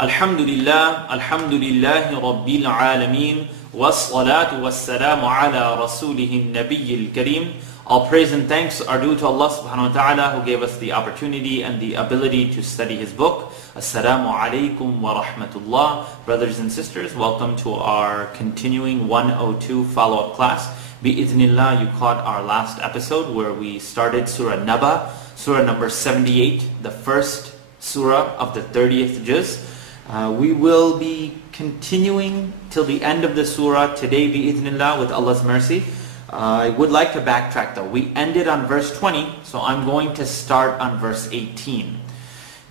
Alhamdulillah, alhamdulillahi rabbil alameen, wassalatu wassalamu ala rasulihi nabiyil kareem. All praise and thanks are due to Allah subhanahu wa ta'ala who gave us the opportunity and the ability to study His book. Assalamu alaikum wa rahmatullah. Brothers and sisters, welcome to our continuing 102 follow-up class. Bi-idhnillah, you caught our last episode where we started Surah Naba, Surah number 78, the first Surah of the 30th juz. We will be continuing till the end of the Surah today, bi-idhnillah, with Allah's mercy. I would like to backtrack though. We ended on verse 20, so I'm going to start on verse 18.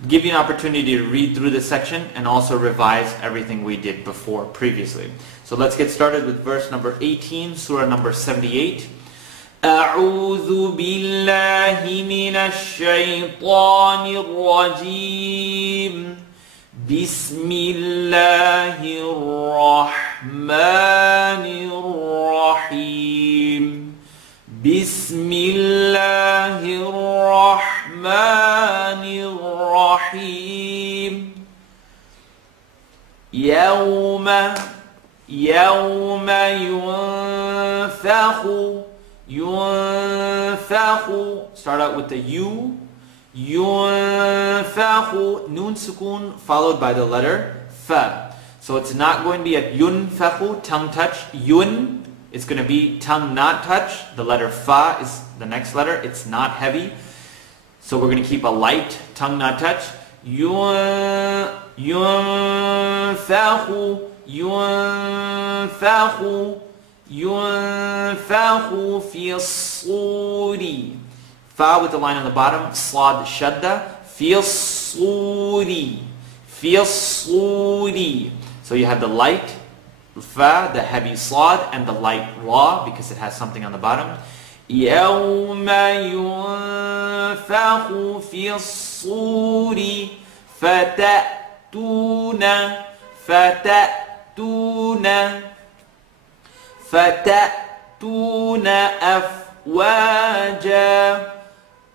Give you an opportunity to read through the section and also revise everything we did before previously. So let's get started with verse number 18, Surah number 78. أعوذ بالله من الشيطان الرجيم بسم الله الرحمن الرحيم بسم الله الرحمن الرحيم يوم ينفخ start out with the U. ينفخ, noon sukun followed by the letter fa. So it's not going to be at yunfakhu, tongue touch. Yun, it's going to be tongue not touch. The letter fa is the next letter. It's not heavy. So we're going to keep a light tongue not touch. ينفخ في الصور. Fa with the line on the bottom, slad shadda, fi الصور. So you have the light fa, the heavy slad, and the light ra because it has something on the bottom. يوم ينفخ في الصور فتأتون أفواجا.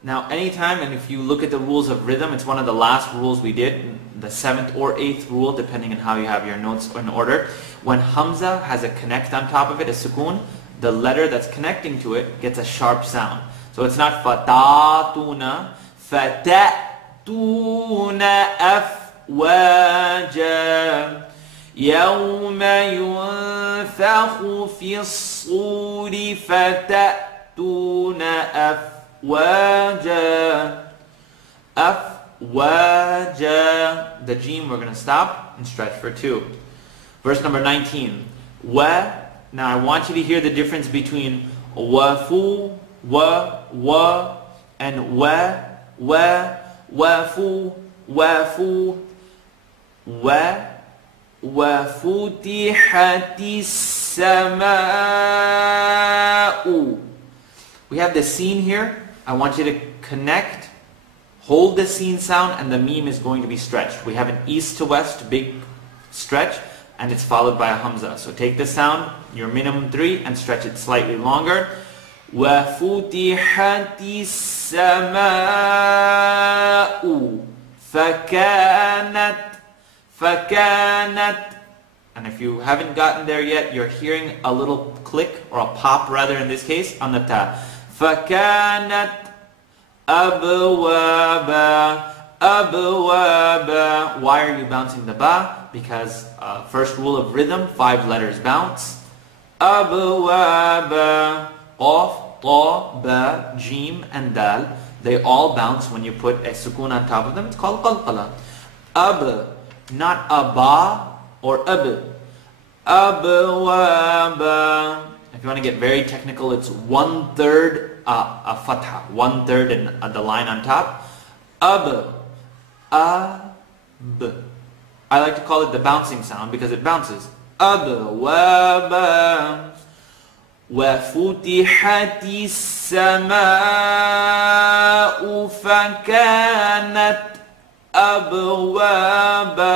Now anytime, and if you look at the rules of rhythm, it's one of the last rules we did, the 7th or 8th rule, depending on how you have your notes in order. When Hamza has a connect on top of it, a sukoon, the letter that's connecting to it gets a sharp sound. So it's not fatatuna, fatatuna afwaja. يوم ينفخ في الصور فتأتون أفواجا. أفواجا. The Jim we're going to stop and stretch for 2. Verse number 19. Wa. Now I want you to hear the difference between wafu, wa, and wafu, وَفُتِحَتِ السَّمَاءُ. We have the scene here. I want you to connect, hold the scene sound, and the meme is going to be stretched. We have an east to west big stretch, and it's followed by a hamza. So take the sound, your minimum 3, and stretch it slightly longer. وَفُتِحَتِ السَّمَاءُ فَكَانَتْ. And if you haven't gotten there yet, you're hearing a little click, or a pop rather in this case, on the ta. فَكَانَتْ أَبْوَابًا. Why are you bouncing the ba? Because first rule of rhythm, 5 letters bounce. أَبْوَابًا. Qaf, ta, ba, jim, and dal. They all bounce when you put a sukoon on top of them. It's called qalqala. Ab. Not aba or ab. Abwaba. If you want to get very technical, it's 1/3 a fatha, 1/3 in the line on top. Ab. Ab. I like to call it the bouncing sound because it bounces. Abwaba. وَفُتِحَتِ السَّمَاءُ فَكَانَتْ أَبْوَابًا.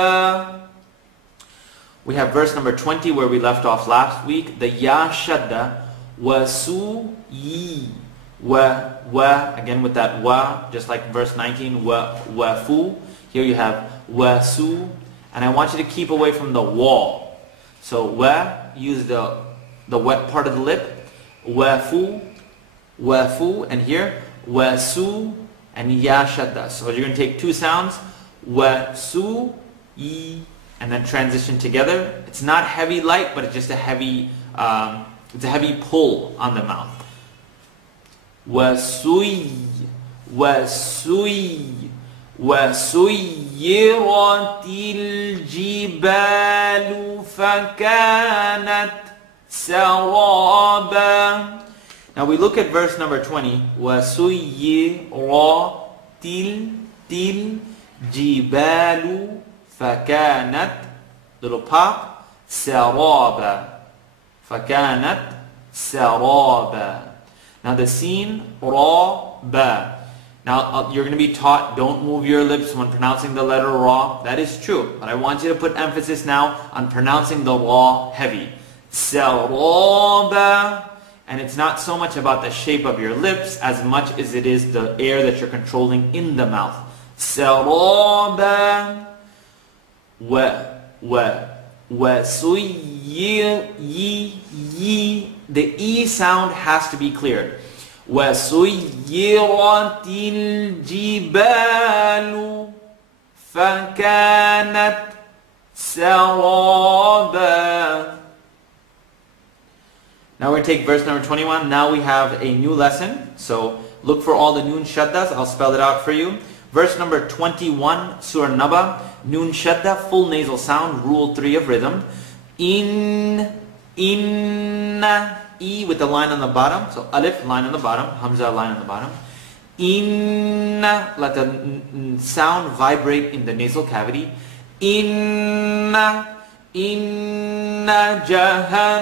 We have verse number 20 where we left off last week. The ya shadda, wasu-yi. Again with that wa, just like verse 19, wafu. Here you have wasu, And I want you to keep away from the wall. So wa, use the wet part of the lip. Wafu, wafu, and here wasu, and ya shadda. So you're going to take two sounds, wasu, yi, and then transition together. It's not heavy light, but it's just a heavy pull on the mouth. Wasui, wasui, وسيرت الجبال فكانت سرابا. Now we look at verse number 20. وسيرت الجبال فكانت, little pop, سرابا. فكانت سرابا. Now the scene, ra, ba. Now you're going to be taught, don't move your lips when pronouncing the letter ra. That is true. But I want you to put emphasis now on pronouncing the ra heavy. Saraba. And it's not so much about the shape of your lips as much as it is the air that you're controlling in the mouth. Saraba. Yi. The E sound has to be cleared. وَسُيِّرَتِ الْجِبَالُ فَكَانَتْ سَرَابًا. Now we're going to take verse number 21. Now we have a new lesson. So look for all the noon shaddas. I'll spell it out for you. Verse number 21, Surah Naba. Noon shadda, full nasal sound, rule 3 of rhythm. Inna. E with the line on the bottom, so alif, line on the bottom, hamza, line on the bottom. Inna, let the sound vibrate in the nasal cavity. Inna jahannama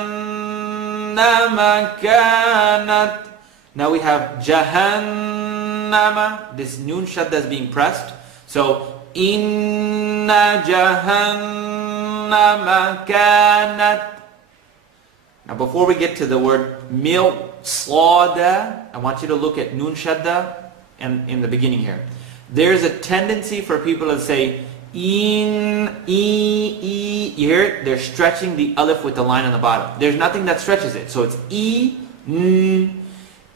kanat. Now we have jahannama, this noon shadda is being pressed. So inna jahannama kanat. Now before we get to the word mil, slada, I want you to look at noon shadda and in the beginning here. There's a tendency for people to say in, e. You hear it? They're stretching the alif with the line on the bottom. There's nothing that stretches it. So it's e, n,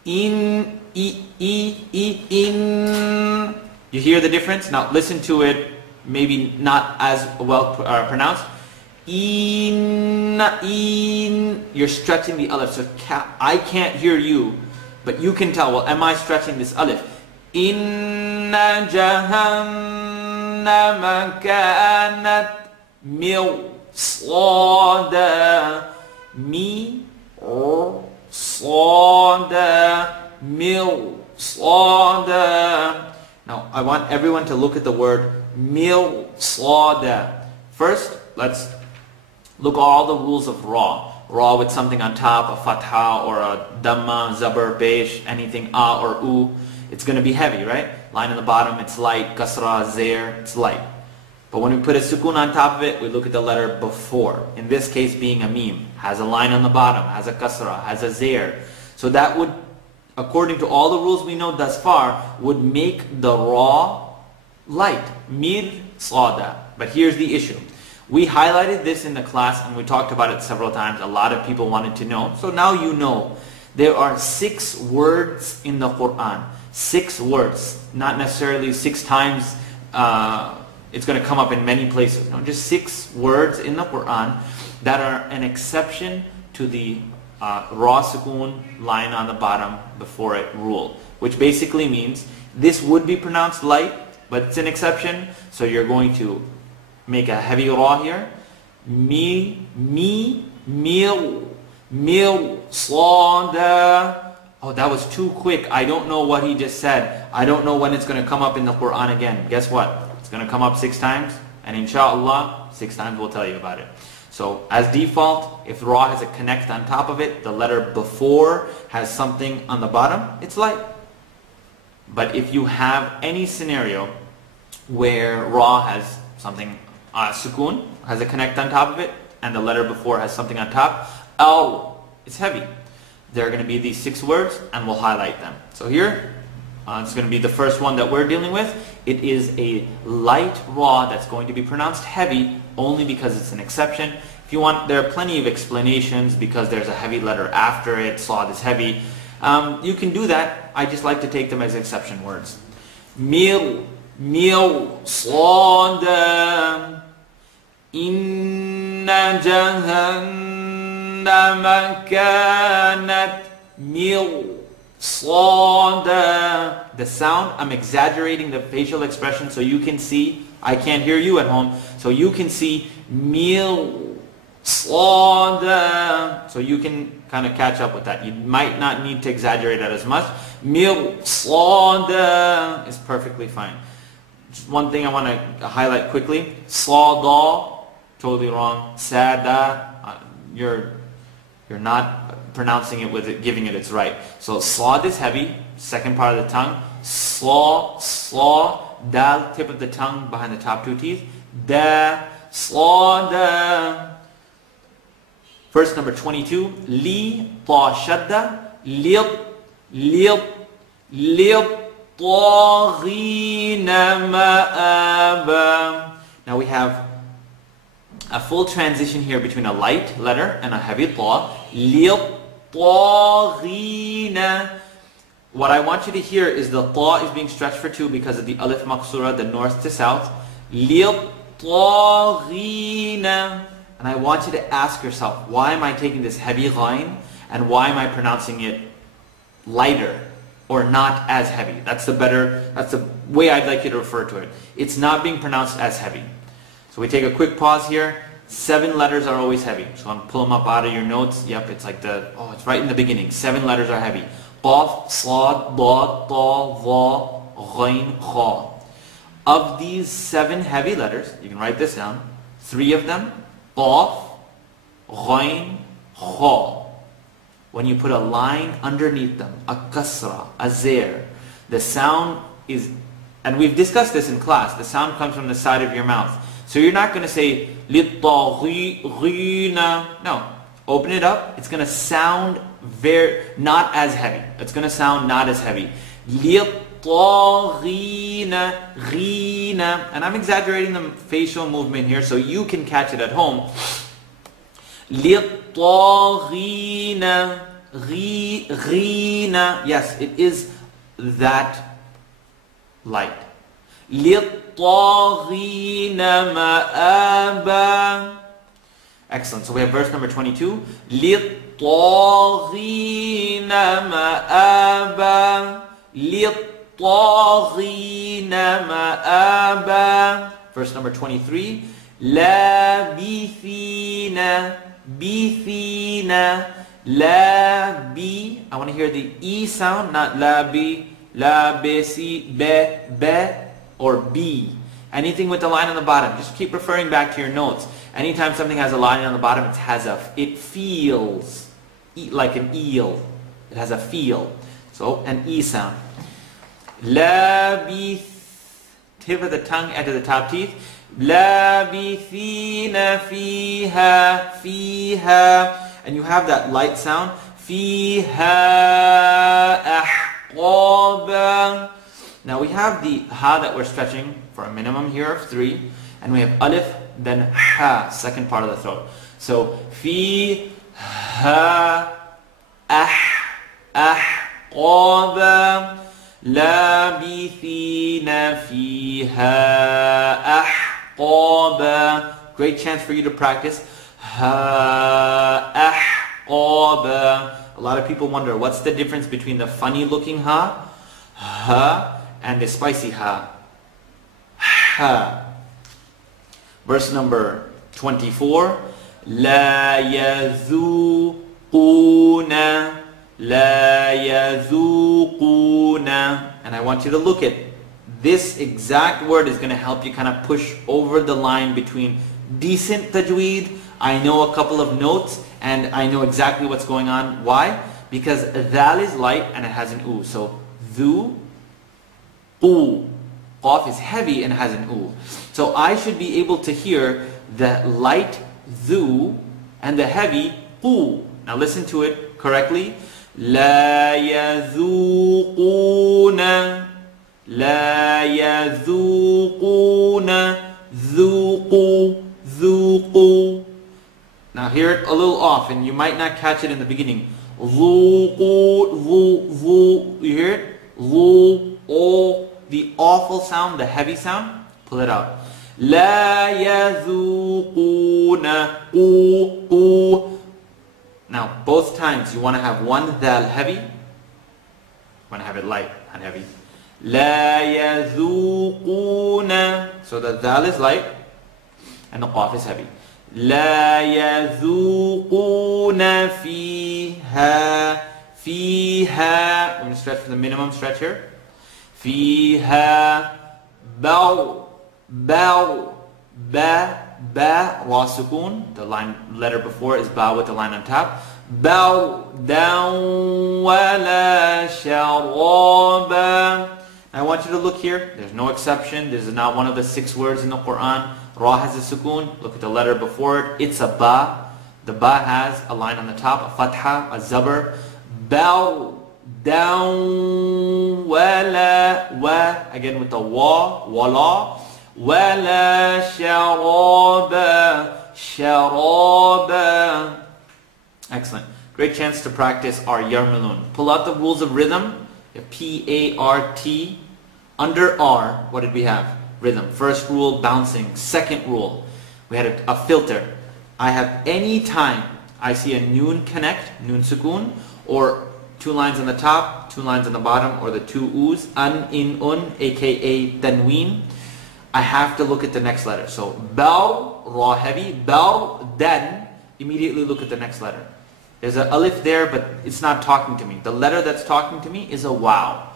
in, in. You hear the difference? Now listen to it, maybe not as well pronounced. In, you're stretching the alif. So I can't hear you, but you can tell, well, am I stretching this alif? Inna jahannama kanat mirsada. Mirsada. Now, I want everyone to look at the word mirsada. First, let's look at all the rules of ra. Ra with something on top, a fatha or a dhamma, zabar, pesh, anything a or u. It's going to be heavy, right? Line on the bottom, it's light. Kasra, zair, it's light. But when we put a sukun on top of it, we look at the letter before. In this case being a mim. Has a line on the bottom, has a kasra, has a zair. So that would, according to all the rules we know thus far, would make the ra light. Mir, sada. But here's the issue. We highlighted this in the class and we talked about it several times. A lot of people wanted to know. So now you know. There are 6 words in the Quran. 6 words. Not necessarily 6 times it's going to come up in many places. No, just 6 words in the Quran that are an exception to the ra sukun line on the bottom before it rule. Which basically means this would be pronounced light, but it's an exception. So you're going to make a heavy ra here. Mil, slada. Oh, that was too quick. I don't know what he just said. I don't know when it's going to come up in the Quran again. Guess what? It's going to come up 6 times. And inshallah, 6 times we'll tell you about it. So as default, if ra has a connect on top of it, the letter before has something on the bottom, it's light. But if you have any scenario where ra has something sukun, has a connect on top of it, and the letter before has something on top, it's heavy. There are going to be these 6 words, and we'll highlight them. So here, It's going to be the first one that we're dealing with. It is a light ra that's going to be pronounced heavy only because it's an exception. If you want, there are plenty of explanations because there's a heavy letter after it. Sad is heavy. You can do that. I just like to take them as exception words. Mil, sad, inna jahannama kanat mil. Sada. The sound, I'm exaggerating the facial expression so you can see. I can't hear you at home, so you can see mil sada. So you can kind of catch up with that. You might not need to exaggerate that as much. Mil sada is perfectly fine. Just one thing I want to highlight quickly. Sada, totally wrong. Sada, you're not pronouncing it with it, giving it its right. So sad is heavy, second part of the tongue. Slaw, dal, tip of the tongue behind the top two teeth. Da, slada. Verse number 22. Li, ta, shadda. Lip, taghina ma'aba. Now we have a full transition here between a light letter and a heavy ta. Lip, taghina. What I want you to hear is the ta is being stretched for two because of the alif maqsura, the north to south. Lip, taghina. And I want you to ask yourself, why am I taking this heavy ghain and why am I pronouncing it lighter or not as heavy? That's the way I'd like you to refer to it. It's not being pronounced as heavy. So we take a quick pause here. 7 letters are always heavy. So I'm going to pull them up out of your notes. Yep, it's like it's right in the beginning. 7 letters are heavy. Qaf, Sad, Dad, Ta, Va, Ghain, Kha. Of these 7 heavy letters, you can write this down. 3 of them, Qaf, Ghain, Kha. When you put a line underneath them, a kasra, a zair, the sound is, and we've discussed this in class, the sound comes from the side of your mouth. So you're not going to say lit-taghina. No. Open it up. It's going to sound not as heavy. It's going to sound not as heavy. Lit-taghina, ghina. And I'm exaggerating the facial movement here so you can catch it at home. Lit-taghina, ghina. Yes, it is that light. لِلطَّاغِينَ مَآبًا. Excellent. So we have verse number 22. لِلطَّاغِينَ مَآبًا. لِلطَّاغِينَ مَآبًا. Verse number 23. لَابِثِينَ بِثِينَ لَابِ. I want to hear the E sound, not لَابِ, لَابِسِ, be, or B. Anything with the line on the bottom. Just keep referring back to your notes. Anytime something has a line on the bottom, it feels like an eel. It has a feel. So an E sound. Labith, tip of the tongue, edge of the top teeth. Labithina fiha, fiha. And you have that light sound. Fiha ahqaba. Now we have the ha that we're stretching for a minimum here of 3, and we have alif, then ha, second part of the throat. So fi ha ahqaba labithina fiha ahqaba. Great chance for you to practice ha ahqaba. A lot of people wonder what's the difference between the funny looking ha and the spicy ha. Ha. Verse number 24. La yazuquna. La yazuquna. And I want you to look at this exact word is going to help you kind of push over the line between decent tajweed. I know a couple of notes and I know exactly what's going on. Why? Because dal is light and it has an u. So dhu, u. Qaf is heavy and has an u. So I should be able to hear the light dhu and the heavy u. Now listen to it correctly. لا يذوقون لا يذوقون ذوقوا ذوقوا. Now hear it a little off and you might not catch it in the beginning. ذوقوا ذو ذو. You hear it? ذو o. The awful sound, the heavy sound. Pull it out. لا يذوقون قو قو. Now both times you want to have one dal heavy. You want to have it light, not heavy. لا يذوقون. So the dal is light and the qaf is heavy. لا يذوقون فيها فيها. We're going to stretch for the minimum stretch here. فيها باو باو ba ba ra sukoon. The line letter before is ba with the line on top. Baw down wala sharaba. I want you to look here. There's no exception. This is not one of the 6 words in the Quran. Ra has a sukoon. Look at the letter before it. It's a ba. The ba has a line on the top, a fatha, a zabr. Bow down wala wa. Again with the wa, wala. Wala sharaba. Sharaba. Excellent. Great chance to practice our yarmalun. Pull out the rules of rhythm. P-A-R-T. Under R, what did we have? Rhythm. First rule, bouncing. Second rule, we had a filter. I have any time I see a noon connect, noon sukoon, or 2 lines on the top, 2 lines on the bottom, or the 2 oos, an, in, un, aka tanween, I have to look at the next letter. So, baw, ra heavy, baw, then, immediately look at the next letter. There's an alif there, but it's not talking to me. The letter that's talking to me is a wow.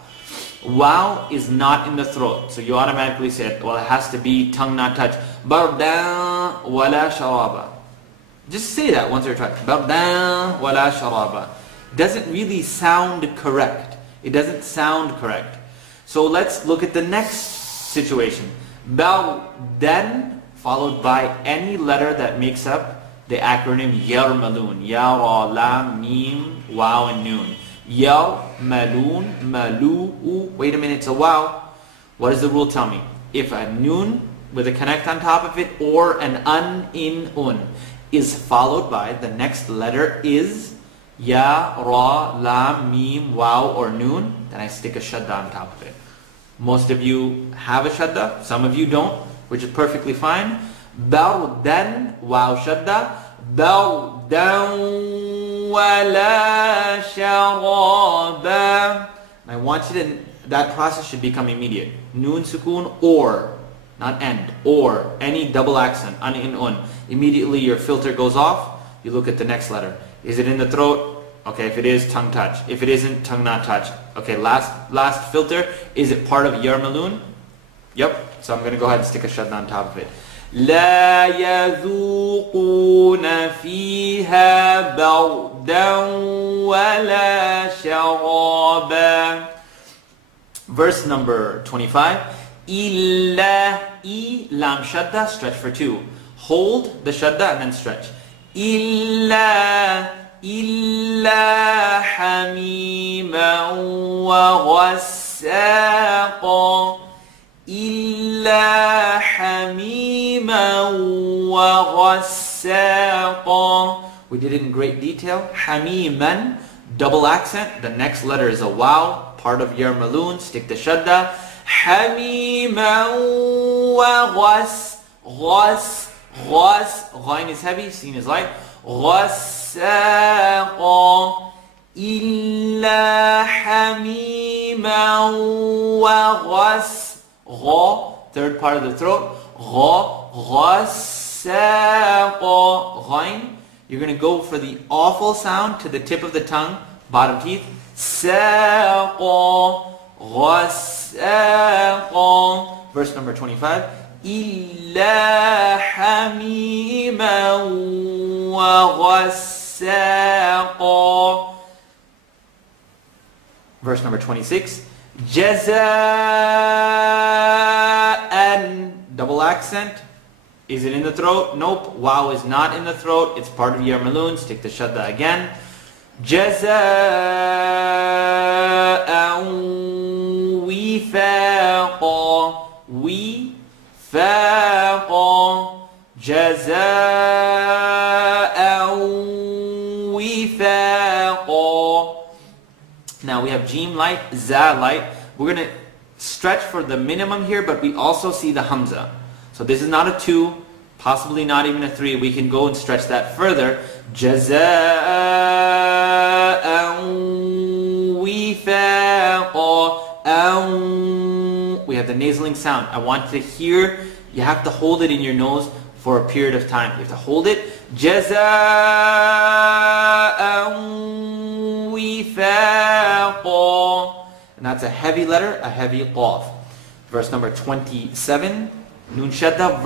Wow is not in the throat. So you automatically say, well, it has to be tongue not touch. Bardan wala sharaba. Just say that once or twice. Bardan wala sharaba. Doesn't really sound correct. It doesn't sound correct. So let's look at the next situation. Bardan followed by any letter that makes up the acronym yarmalun. Ya, ra, lam, mim, wow, and noon. Yarmalun, malu. Wait a minute, it's a wow. What does the rule tell me? If a noon with a connect on top of it or an un, in, un is followed by the next letter is ya, ra, lam, mim, wow, or noon, then I stick a shadda on top of it. Most of you have a shadda, some of you don't, which is perfectly fine. Bardan, wow shadda. Bardan wala sharaba. I want you to, that process should become immediate. Noon sukoon or, not end, or any double accent, an, in, un. Immediately your filter goes off, you look at the next letter. Is it in the throat? Okay, if it is, tongue touch. If it isn't, tongue not touch. Okay, last filter, is it part of yarmalun? Yep, so I'm going to go ahead and stick a shadda on top of it. لا يذوقون فيها بردا ولا شرابا. Verse number 25. إلا lam shadda, stretch for 2. Hold the shadda and then stretch. إلا حميما وغساقا. إلا حميما وغساقا. We did it in great detail. Hamiman, double accent. The next letter is a wow, part of yarmalun. Stick the shadda. Hamiman وغس غس غس. Ghain is heavy, sin is light. غساقا. إلا حميما وغس. Gha, third part of the throat. Gha, ghasaqa. Ghain. You're going to go for the awful sound to the tip of the tongue, bottom teeth. Saqa, ghasaqa. Verse number 25. Illa hamima wa ghasaqa. Verse number 26. Jaza'an, double accent. Is it in the throat? Nope. Wow is not in the throat. It's part of yarmalun. Stick the shadda again. جزاء وفاقا وفاقا جزاء وفاقا. Now we have Jim light, Za light. We're going to stretch for the minimum here, but we also see the Hamza. So this is not a 2, possibly not even a 3. We can go and stretch that further. جزاء وفاقا. We have the nasaling sound. I want to hear, you have to hold it in your nose for a period of time. You have to hold it. جزاء وفاقا. And that's a heavy letter, a heavy qaf. Verse number 27. Nun shadda,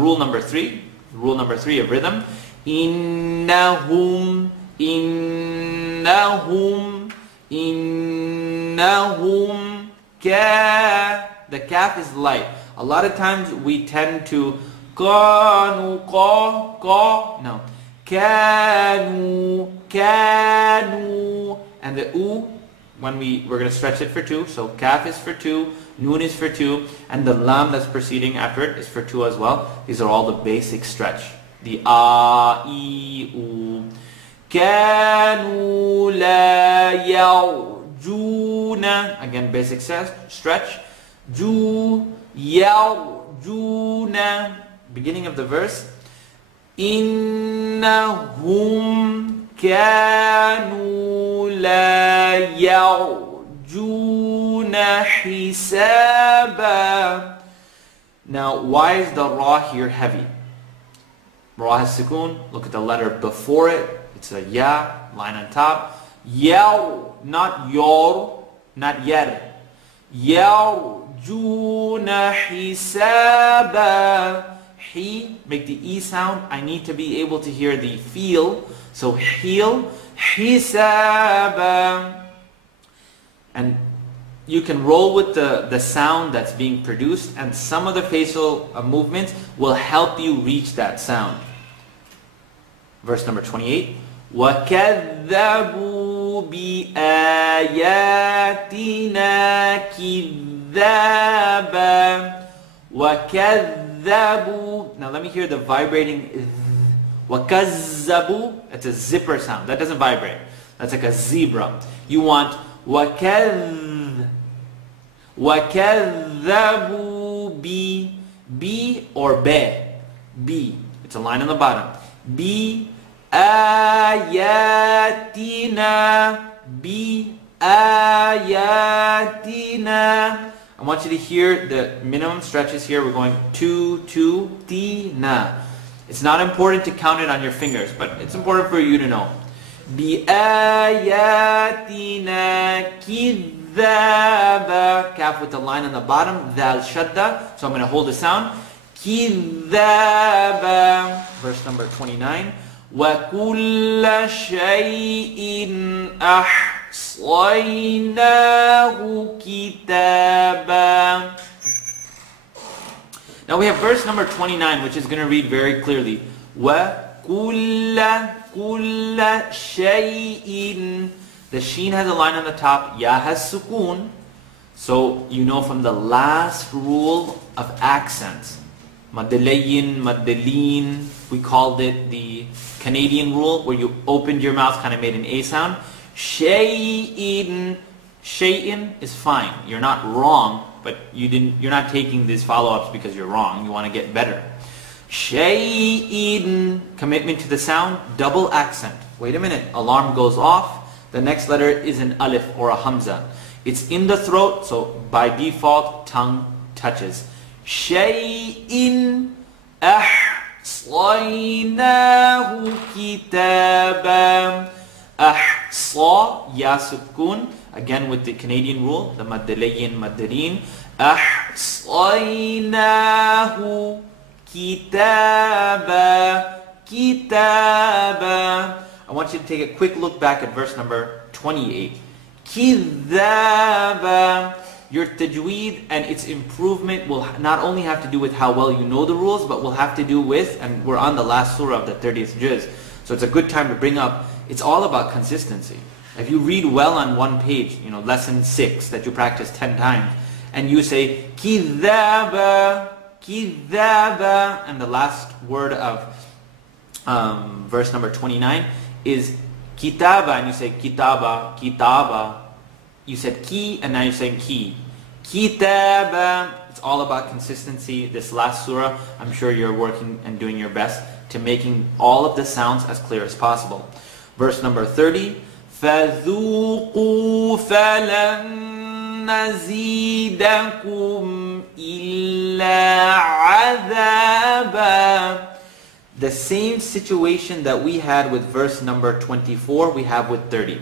rule number 3. Rule number 3 of rhythm. Innahum, innahum, innahum ka. The kaf is light. A lot of times we tend to kanu, ka. No. Kanu, kanu. And the u, when we're going to stretch it for 2. So kaf is for 2, noon is for 2, and the lam that's preceding after it is for 2 as well. These are all the basic stretch. The a, I, u. Kanu la yarjuna. Again, basic stretch. Ju, yarjuna. Beginning of the verse. Innahum kanu la yarjuna hisaba. Now, why is the ra here heavy? Ra has sukoon. Look at the letter before it. It's a ya, line on top. Yaw, not yor, not yer. Yarjuna hisaba. He, make the E sound. I need to be able to hear the feel. So heel, hisaba. And you can roll with the sound that's being produced, and some of the facial movements will help you reach that sound. Verse number 28. وَكَذَّبُوا بِآيَاتِنَا كِذَّابًا. وَكَذَّبُوا. Now let me hear the vibrating. وَكَذَّبُوا. It's a zipper sound. That doesn't vibrate. That's like a zebra. You want وَكَذَّبُوا B or be. B. It's a line on the bottom. B ayatina. B ayatina. I want you to hear the minimum stretches here. We're going 2, 2, ti, na. It's not important to count it on your fingers, but it's important for you to know. Bi ayatina kidhaba. Kaf with the line on the bottom. Dhal shadda. So I'm going to hold the sound. Kidhaba. Verse number 29. وَكُلَّ شَيْءٍ أَحْصَيْنَاهُ كِتَابًا. Now we have verse number 29, which is going to read very clearly. وَكُلَّ شَيْءٍ. The sheen has a line on the top. Ya has sukoon. So you know from the last rule of accents. Madalayin, madalin. We called it the Canadian rule, where you opened your mouth, kind of made an A sound. Shay'in. Shay'in is fine. You're not wrong, but you're not taking these follow-ups because you're wrong. You want to get better. Shay'in. Commitment to the sound. Double accent. Wait a minute. Alarm goes off. The next letter is an alif or a hamza. It's in the throat, so by default, tongue touches. Shay'in ahsaynahu kitaban. Ahsa, ya sukun. Again with the Canadian rule, the maddalayin, maddarin. Ahsaynahu kitaba. Kitaba. I want you to take a quick look back at verse number 28. Kidhaba. Your tajweed and its improvement will not only have to do with how well you know the rules, but will have to do with, and we're on the last surah of the 30th juz, so it's a good time to bring up It's all about consistency. If you read well on one page, lesson 6 that you practice 10 times, and you say kidhaba, kidhaba, and the last word of verse number 29 is kitaba, and you say kitaba, kitaba. You said ki, and now you're saying ki. Kitaba. It's all about consistency. This last surah, I'm sure you're working and doing your best to making all of the sounds as clear as possible. Verse number 30. فَذُوقُوا فَلَن نَزِيدَكُمْ إِلَّا عَذَابًا. The same situation that we had with verse number 24, we have with 30.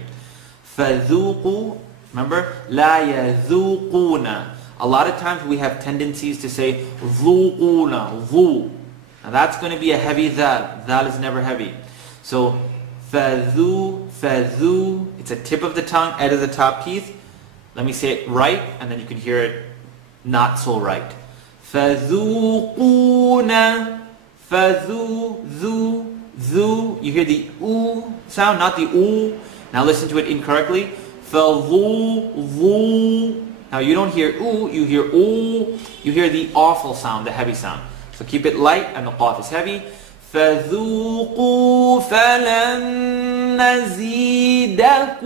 فَذُوقُوا, remember? لَا يَذُوقُونَ. A lot of times we have tendencies to say ذُوقُونَ, ذُو. Now that's going to be a heavy dhal. Dhal is never heavy. So, فَذُو, فَذُو. It's a tip of the tongue, edge of the top teeth. Let me say it right, and then you can hear it not so right. فَذُوقُونَ, فَذُو, ذُو, ذُو. You hear the oo sound, not the oo. Now listen to it incorrectly. فَذُو, ذُو. Now you don't hear oo, you hear oo. You hear the awful sound, the heavy sound. So keep it light, and the qaf is heavy. فَذُوقُوا فَلَن نَزِيدَكُمْ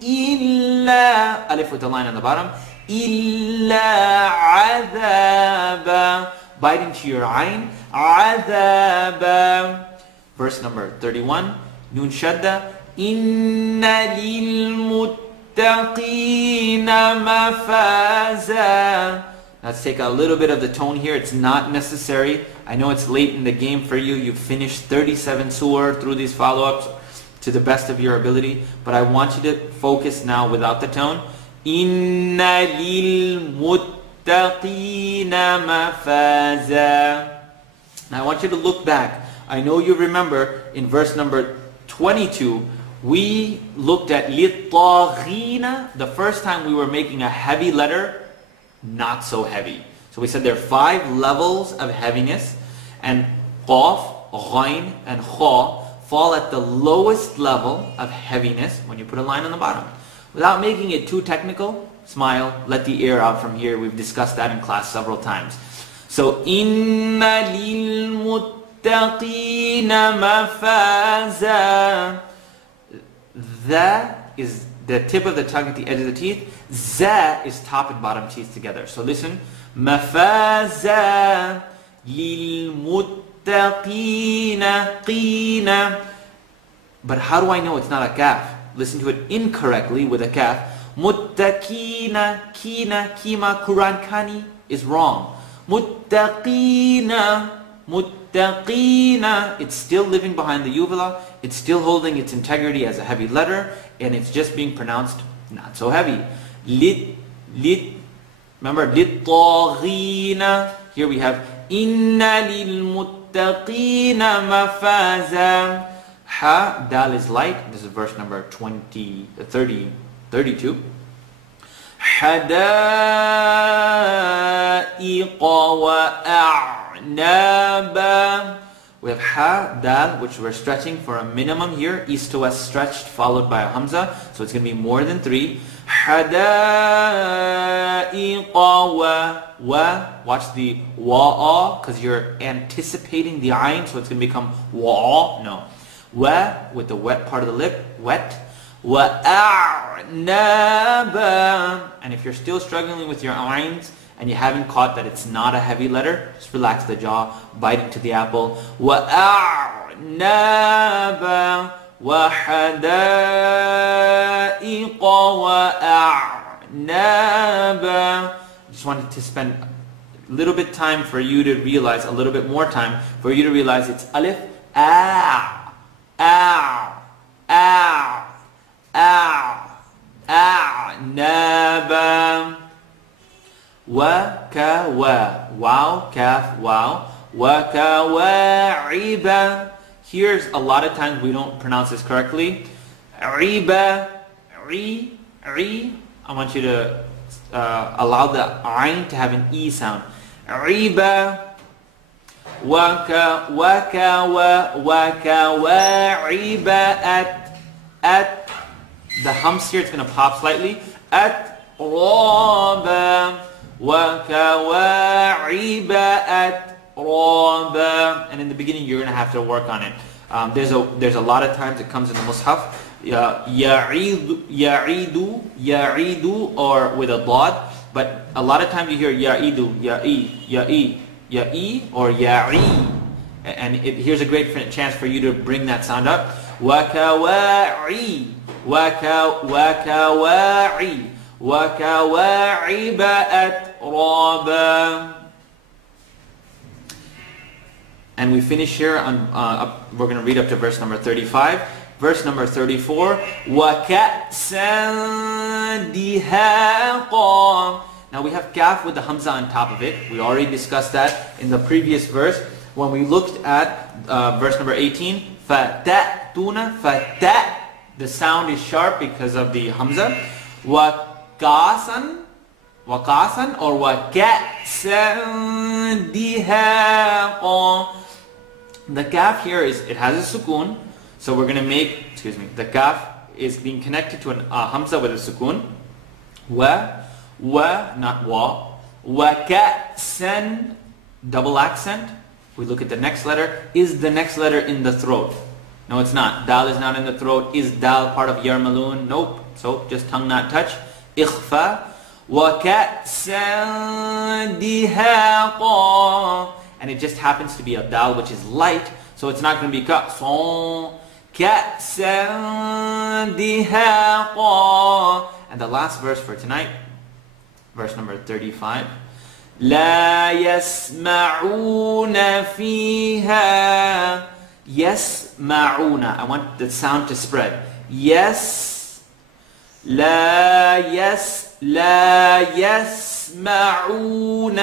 إِلَّا, alif with the line on the bottom, إِلَّا عَذَابًا. Bite into your ayn, عَذَابًا. Verse number 31, Nun Shadda, إِنَّ لِلْمُتَّقِينَ مَفَازًا. Let's take a little bit of the tone here. It's not necessary. I know it's late in the game for you. You've finished 37 surah through these follow-ups to the best of your ability. But I want you to focus now without the tone. إِنَّ لِلْمُتَّقِينَ مَفَازًا. Now I want you to look back. I know you remember in verse number 22, we looked at لِلطَّاغِينَ. The first time we were making a heavy letter, not so heavy. So we said there are 5 levels of heaviness, and qaf, ghain, and kha fall at the lowest level of heaviness when you put a line on the bottom. Without making it too technical, smile, let the air out from here. We've discussed that in class several times. So, inna lilmuttaqina mafaza. The is the tip of the tongue at the edge of the teeth. Za is top and bottom teeth together. So listen. Mafaza lilmuttaqina qina. But how do I know it's not a kaf? Listen to it incorrectly with a kaf. Muttaqina, kina, kima, Quran kani is wrong. Muttaqina, muttaqina. It's still living behind the uvula. It's still holding its integrity as a heavy letter, and it's just being pronounced not so heavy. Remember, لِلطَّاغِينَ. Here we have إِنَّ لِلْمُتَّقِينَ مَفَازًا. Ha, dal is light. This is verse number 32. حَدَائِقَ وَأَعْنَابًا. We have ha, dal, which we're stretching for a minimum here, east to west stretched, followed by a hamza. So it's going to be more than 3. حَدَائِقَ wa. Watch the wa'a, because you're anticipating the ayn, so it's going to become wa'a. No. Wa, with the wet part of the lip, wet. وَأَعْنَابًا. And if you're still struggling with your ayns, and you haven't caught that it's not a heavy letter, just relax the jaw, bite into the apple. وَأَعْنَابًا وَحَدَائِقَ وَأَعْنَابًا. Just wanted to spend a little bit time for you to realize, a little bit more time for you to realize it's alif, a, a'naba. Wa, ka, wa. Wow, kaf, wow. Wa, ka, wa, iba. Here's a lot of times we don't pronounce this correctly. Iba, ri. I want you to allow the ayn to have an e sound. Iba. Wa, ka, wa, wa, iba, at. At. The humps here, it's going to pop slightly. أترابا وكواعب أترابا. And in the beginning, you're going to have to work on it. There's a lot of times it comes in the Mus'haf. Ya'idu, or with a dad. But a lot of times you hear ya'idu, ya'i, or ya'i. And here's a great chance for you to bring that sound up. وَكَوَاعِي وَكَوَاعِي وَكَوَاعِبَ أَتْرَابًا. And we finish here on, we're going to read up to verse number 35. Verse number 34. وَكَأْسًا دِهَاقًا. Now we have kaf with the hamza on top of it. We already discussed that in the previous verse. When we looked at verse number 18. فَتَأْتُونَ فَتَأْ. The sound is sharp because of the hamza. وَكَاسًا or وَكَأْسًا دِهَاقًا. The kaf here it has a sukoon. So we're going to make, the kaf is being connected to a hamza with a sukoon. Not wa. وَكَأْسًا, double accent. We look at the next letter. Is the next letter in the throat? No, it's not. Dal is not in the throat. Is dal part of yarmalun? Nope. So just tongue not touch. Ikhfa. وَكَأْسًا دِهَاقًا. And it just happens to be a dal which is light. So it's not going to be ka'san. كَأْسًا دِهَاقًا. And the last verse for tonight, verse number 35. لا يسمعون فيها. يسمعون. I want the sound to spread. Yes. لا يسمعون.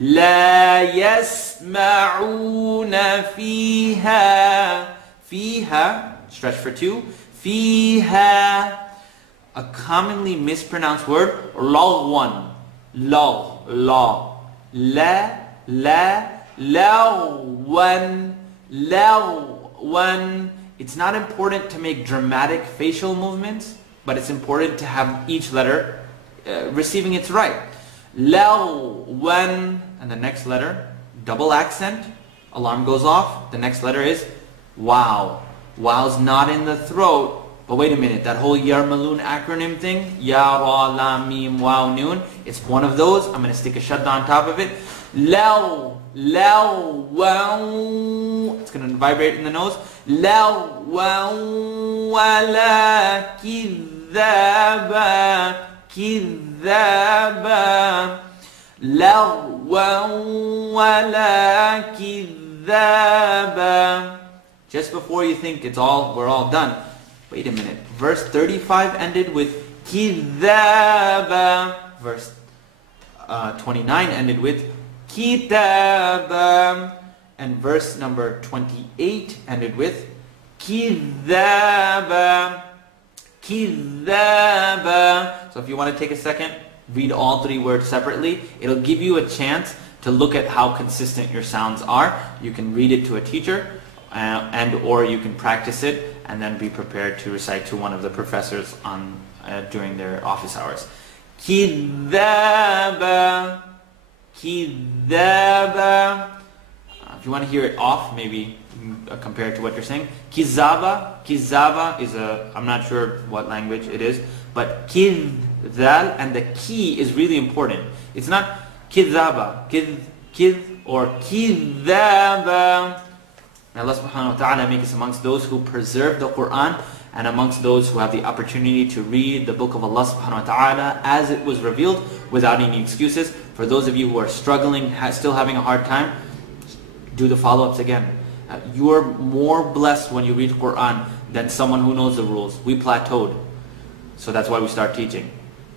لا يسمعون فيها. فيها, stretch for two. فيها. A commonly mispronounced word, lagwan. Lag, la. Lagwan. Lagwan. It's not important to make dramatic facial movements, but it's important to have each letter receiving its right. Lagwan. And the next letter, double accent. Alarm goes off. The next letter is wow. Wow's not in the throat. But wait a minute, that whole yarmalun acronym thing, ya, ra, lam, mim, wow, noon, it's one of those. I'm going to stick a shadda on top of it. Law, wow. It's going to vibrate in the nose. Law, wala, kidhaba, kidhaba. Law, wala, kidhaba. Just before you think we're all done. Wait a minute. Verse 35 ended with kidhaba. Verse 29 ended with kitaba. And verse number 28 ended with kidhaba. Kidhaba. So if you want to take a second, read all three words separately. It'll give you a chance to look at how consistent your sounds are. You can read it to a teacher or you can practice it and then be prepared to recite to one of the professors during their office hours. Kidhaba. Kidhaba. If you want to hear it off, maybe compared to what you're saying. Kizaba. Kizaba is I'm not sure what language it is, but kidhal and the ki is really important. It's not kidhaba, kid or kidhaba. May Allah subhanahu wa ta'ala make us amongst those who preserve the Quran and amongst those who have the opportunity to read the book of Allah subhanahu wa ta'ala as it was revealed without any excuses. For those of you who are struggling, still having a hard time, do the follow-ups again. You are more blessed when you read Quran than someone who knows the rules. We plateaued. So that's why we start teaching.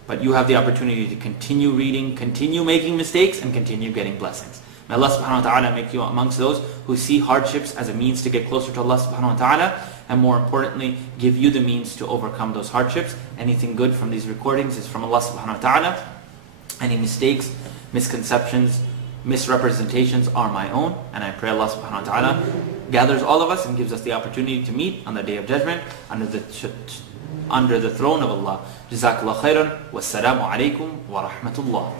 But you have the opportunity to continue reading, continue making mistakes, and continue getting blessings. May Allah subhanahu wa ta'ala make you amongst those who see hardships as a means to get closer to Allah subhanahu wa ta'ala, and more importantly, give you the means to overcome those hardships. Anything good from these recordings is from Allah subhanahu wa ta'ala. Any mistakes, misconceptions, misrepresentations are my own, and I pray Allah subhanahu wa ta'ala gathers all of us and gives us the opportunity to meet on the Day of Judgment under the throne of Allah. Jazakallah khairan. Wassalamu alaikum wa rahmatullah.